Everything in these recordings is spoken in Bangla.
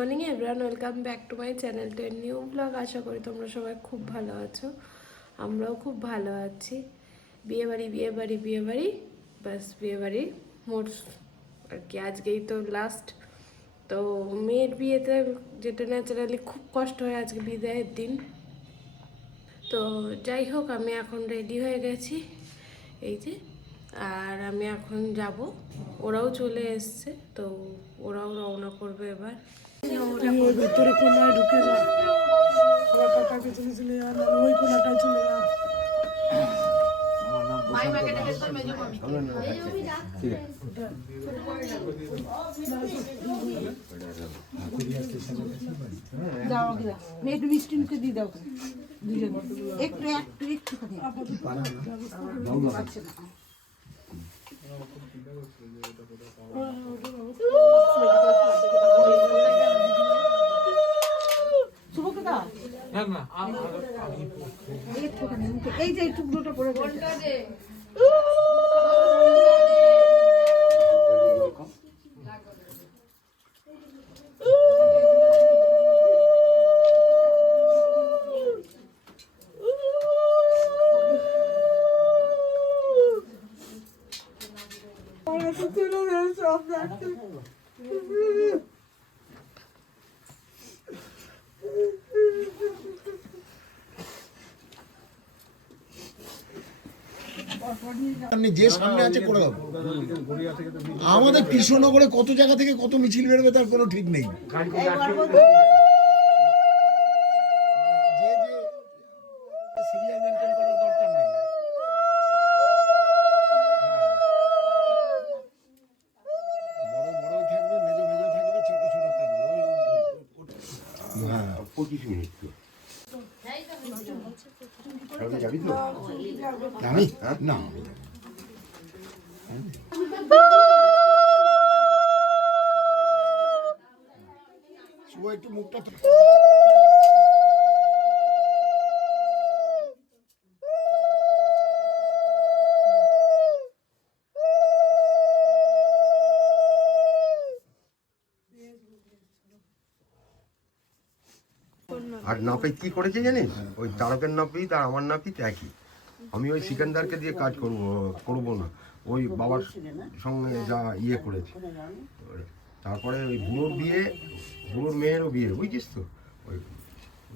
Morning everyone, welcome back to my channel to a new blog. আশা করি তোমরা সবাই খুব ভালো আছো, আমরাও খুব ভালো আছি। বিয়েবাড়ি বাস বিয়েবাড়ি মোট আর কি, আজকেই তো লাস্ট। তো মেয়ের বিয়েতে যেটা ন্যাচারালি খুব কষ্ট হয় আজকে বিদায়ের দিন। তো যাই হোক, আমি এখন রেডি হয়ে গেছি এই যে, আর আমি এখন যাব। ওরাও চলে এসছে, তো ওরাও রওনা করবে এবার। ভিতরে কোনায় ঢুকে যা, আবার কাকা পেছনে চলে যা, ওই কোনাটায় চলে যা। একটু মিষ্টি মুখে দিয়ে দাও, একটু একটু একটু এই যে টুকরোটা পড়ে গেছে। যে সামনে আছে করে দাও। আমাদের কৃষ্ণনগরে কত জায়গা থেকে কত মিছিল বেরোবে তার কোনো ঠিক নেই। আমি না একটু মুখটা আর নাপিত কি করেছে জানিস? ওই তারকের নাপিত আর আমার নাপিত একই। আমি ওই সিকান্দারকে দিয়ে কাজ করবো না, ওই বাবার সঙ্গে যা ইয়ে করেছে। তারপরে ওই বুড়োর মেয়েরও বিয়ে, বুঝছিস তো?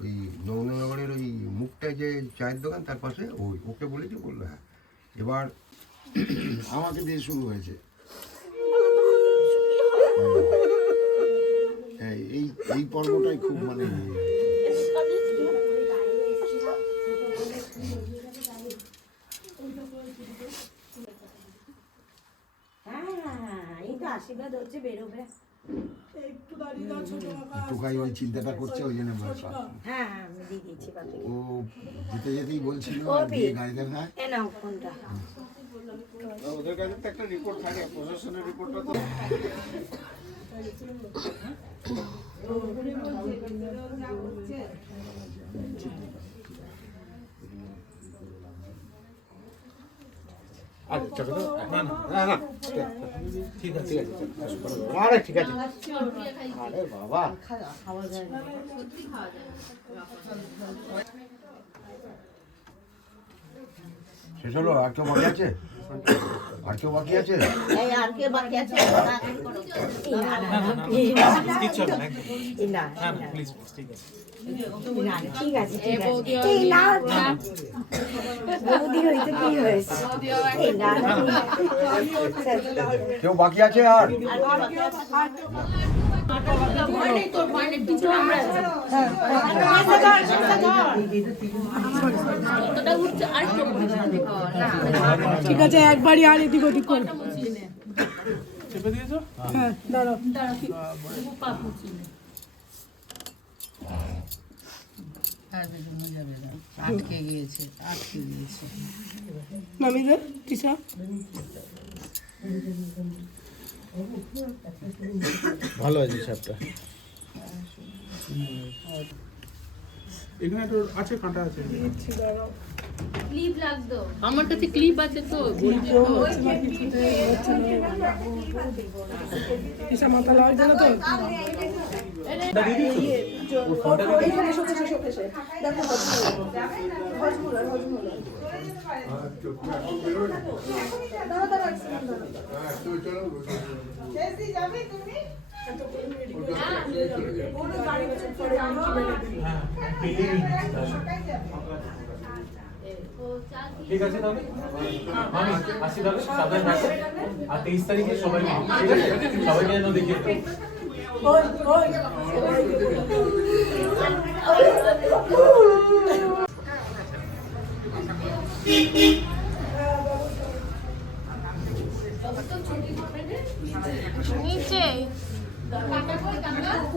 ওই নবনগরের ওই মুখটায় যে চায়ের দোকান তার পাশে ওকে বলেছি, বললো হ্যাঁ। এবার আমাকে দিয়ে শুরু হয়েছে। এই পর্বটাই খুব মানে টুকাই ওই চিন্তাটা করছে, ওই জন্য ও যেতে যেতেই বলছিল গাড়িতে ভাই ওদের কাছে তো একটা রিপোর্ট থাকে, প্রশাসনের রিপোর্টটা তো ঠিক আছে আরে ঠিক আছে। আরে বাবা শেষ হলো? আর কেউ বাকি আছে? আর কেউ বাকি আছে? কেউ বাকি আছে? আর ঠিক আছে, একবারই আর এদিক ওদিক কর। চেপে দিয়েছো? হ্যাঁ, দাঁড়াও। আটকে গিয়েছে। মামিদের তিশা ভালো আছে সাপটা। এখানে তো আছে, কাঁটা আছে। ক্লিপ লাগতো, আমার কাছে ক্লিপ আছে তো। তিশা মাথা লাগাই দিল তো। এখানে শোকেশে দেখো হজমুলার দাঁড়া দাঁড়া ঠিক আছে তাহলে আমি আসি তাহলে সাবধানে থাকো আর 23 তারিখে সবাই মিলে ঠিক আছে সবাইকে যেন দেখিয়ে দাও নিচে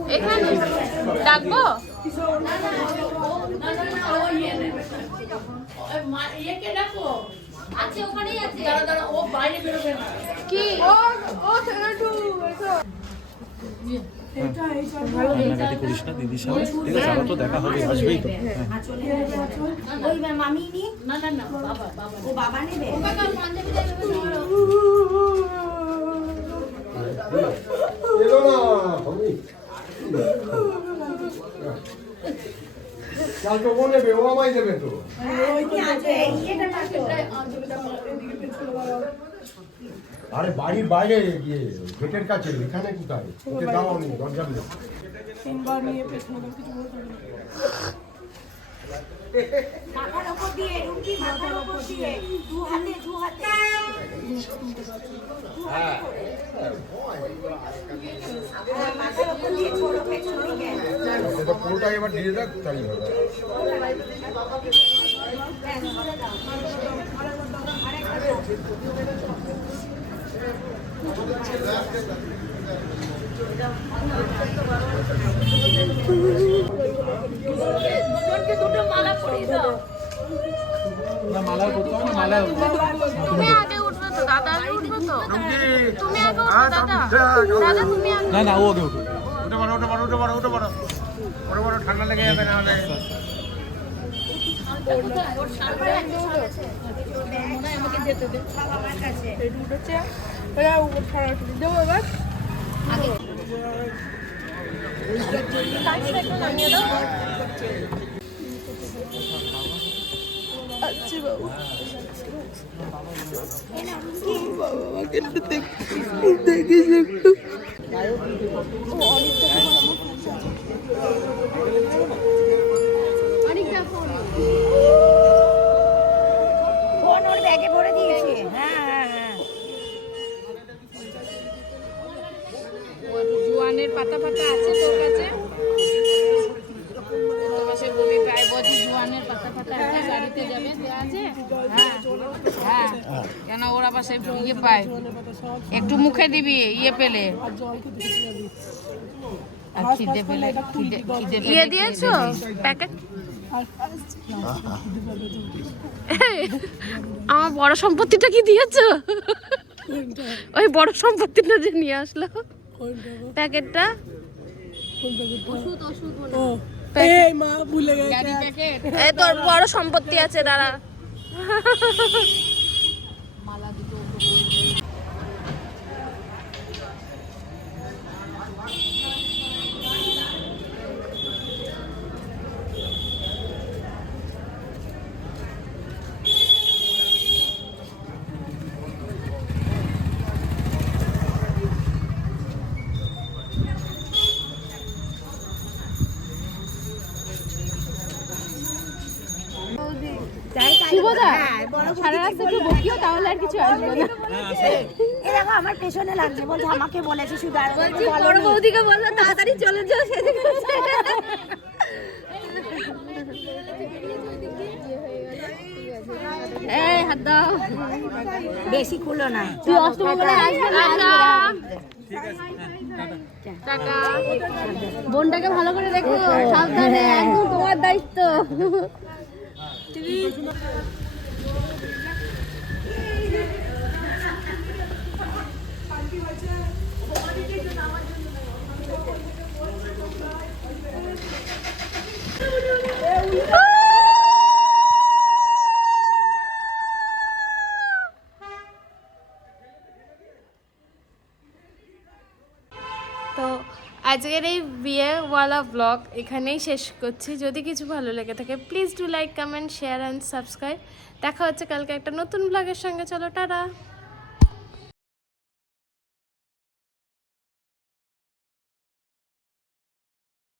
এখানে ডাকবো আছে ওখানেই আছে কি কান্নাকাটি করিস না দিদির সামনে ঠিক আছে আবার তো দেখা হবে আসবেই তো ওই মামি নি না না না বাবা বাবা ও বাবা নেবে ও কাকা পাঞ্জাবিটা এভাবে ধরো এলো না আমি কাল তো ও নেবে ও আমায় দেবে তো আছে এটা পাশে আরে বাড়ির বাইরে গিয়ে গেটের কাছে এখানে কোথায় ওকে দাও আমি দরজা দিলাম তিনবার নিয়ে পেছনে কিছু বলতে হবে মাথার উপর দিয়ে রুমকি মাথার উপর দিয়ে দু হাতে মাথার উপর দিয়ে ছোড়ো পেছনে দিকে সেটা পুরোটা এবার দিয়ে দেখ তাই হবে দুজনকে দুটো মালা পরিয়ে দাও না মালা করতে হবে না মালা তুমি আগে উঠবে তো দাদা আগে উঠবে তো তুমি আগে উঠবে দাদা দাদা তুমি আগে না না ও আগে উঠো ঠান্ডা লেগে যাবে না হলে ওর সামনে একটা শাল আছে মনে হয় আমাকে যেতে দে আমার কাছে উঠেছে এরা উপর ছাড়া দেবো এবার নামিয়ে দাও আচ্ছা বাবু বাবা আমাকে দেখিস একটু ফোন ওর ব্যাগে ভরে দিয়েছে হ্যাঁ জোয়ানের পাতা পাতা আছে তোর কাছে তোর কাছে বমি পায় বলছি জোয়ানের পাতা পাতা আছে গাড়িতে যাবে দেওয়া আছে হ্যাঁ হ্যাঁ কেন ওরা পাশে ইয়ে পায় একটু মুখে দিবি ইয়ে পেলে আর খিদে পেলে ইয়ে দিয়েছো প্যাকেট আমার বড় সম্পত্তিটা কি দিয়েছো ওই বড় সম্পত্তিটা যে নিয়ে আসলো প্যাকেটটা এই মা ভুলে গেছে এই তোর বড় সম্পত্তি আছে দাঁড়া শুভদা সারা রাস্তা একটু বকিও তাহলে আর কিছু আসবে না এই দেখো আমার পেছনে লাগছে বলছে আমাকে বলেছে শুধু আর বলছি বড় বৌদিকে বললো তাড়াতাড়ি চলে যাও সেদিকে এই হাত দাও বেশি খুলো না তুই অষ্টমঙ্গলে আসবে না টাটা বোনটাকে ভালো করে দেখো সাবধানে একদম তোমার দায়িত্ব তো আজকের এই বিয়েওয়ালা ব্লগ এখানেই শেষ করছি। যদি কিছু ভালো লেগে থাকে please do like, comment, share and subscribe. দেখা হচ্ছে কালকে একটা নতুন ব্লগের সঙ্গে। চলো টাটা।